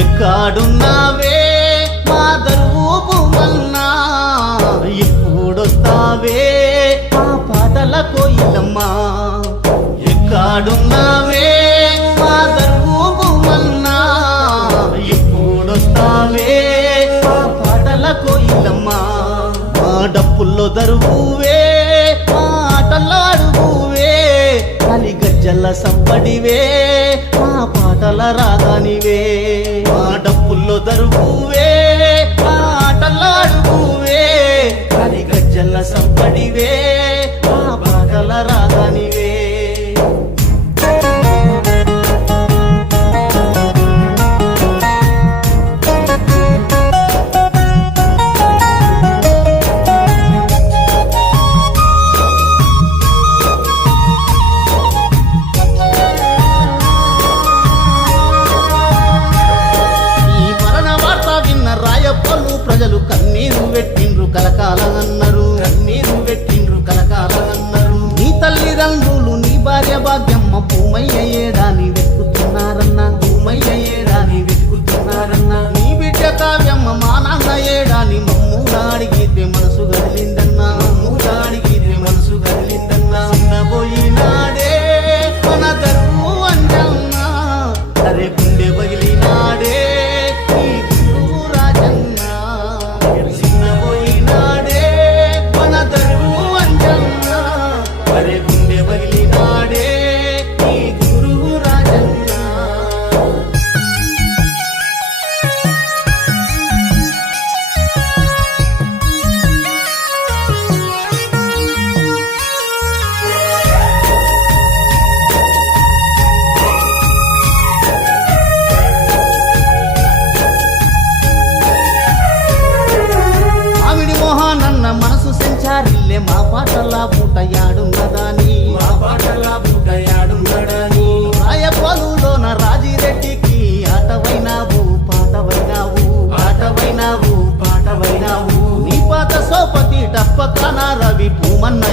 ఎక్కడున్నావే మా దరువు మన్నా, ఎప్పుడొస్తావే మా పాటల కోయిలమ్మా. ఎక్కడున్నావే మా దరువు మన్నా, ఎప్పుడొస్తావే మా పాటల కోయిలమ్మా. మా డప్పుల్లో దరువువే, మా ఆటల్లో అడుగువే, కలి గజ్జల సంపడివే, మా పాటల రాగానివే. మా డప్పుల్లో దరువువే, మా ఆటల్లో అడుగువే, కలి గజ్జల సంపడివే, మా పాటల రాగానివే. రాయపల్లు ప్రజలు కన్నీరు పెట్టిండ్రు కలకాల అన్నారు, కన్నీరు పెట్టిండ్రు కలకాల అన్నారు. నీ తల్లిదండ్రులు నీ భార్య భాగ్యమ్మ భూమయ్య ఏడాని వెతుకుతున్నారన్న, భూమయ్య ఏడాని వెతుకుతున్నారన్న. నీ బిడ్డ కావ్యమ్మ మా నాన్న ఏడాని మమ్ముగా అడిగితే మనసు గదిలిందన్న, మమ్ముగా అడిగితే మనసు గదిలిందన్న. చిన్నబోయినాడే మన దరువు అంజన్న, అరే గుండె బగిలినాడే మనసు సంచారిల్లే మా పాటల పూట యాడున్నదాని, మా పాటల పూట యాడున్నడాని. రాయపాలులోన రాజిరెడ్డికి ఆటవైనావు పాటవైనావు, ఆటవైనావు పాటవైనావు. నీ పాత సోపతి టప్పకాన రవి భూమన్న